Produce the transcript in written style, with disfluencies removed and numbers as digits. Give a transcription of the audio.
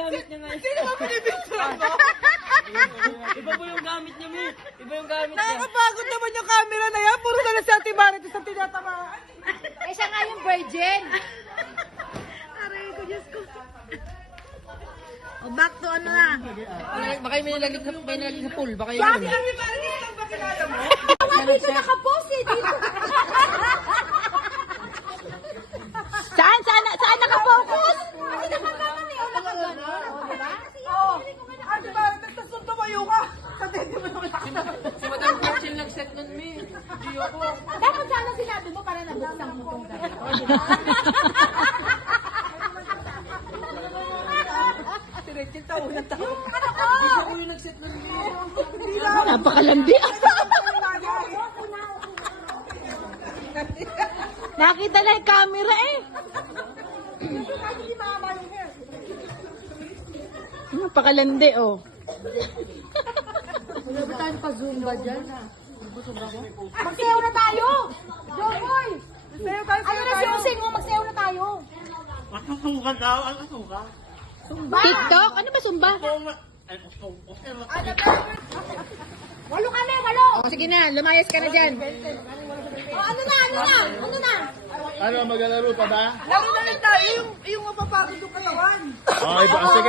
gamit niya ngayon. Sino ba pinipicturean mo? Iba po yung gamit niya, Mi. Iba yung gamit niya. Nakakapagod naman yung camera na yan. Puro na lang si Ate Marites ang tinatamaan. Eh, siya nga yung virgin. Aray ko, Diyos ko. O, back to ano na. Baka may nalaglag sa pool. Baka yun. Bakit Ate Marites ang ba kilala mo? Nga dito nakapost eh, dito. Saan nakapokus? Kasi nakaganon eh, o nakaganon. Oo. Ate Marites, tapos nung tumayo ka. Sa tete mo naman Si Madam Rachel nag-set nun, Mi. Hindi ako. Dapat sana sinabi mo para nabuksan mo kung gano'n. Si Rachel, taon na taon. Hindi ako yung nag-set nun, Mi. Napakalandi. Nakita na yung camera eh. Napakalandi oh. Wala ba tayong pa-zumba dyan? Magsayaw na tayo! Jokoy! Ano na siyusing mo? Magsayaw na tayo! Masusukan daw. Ano suka? Zumba! TikTok? Ano ba Zumba? Walo kami, walo! O sige na, lumayas ka na dyan. O, ano na? Ano, maglalaro pa ba? Laro na lang tayo yung mapapagod yung katawan. Okay, sige.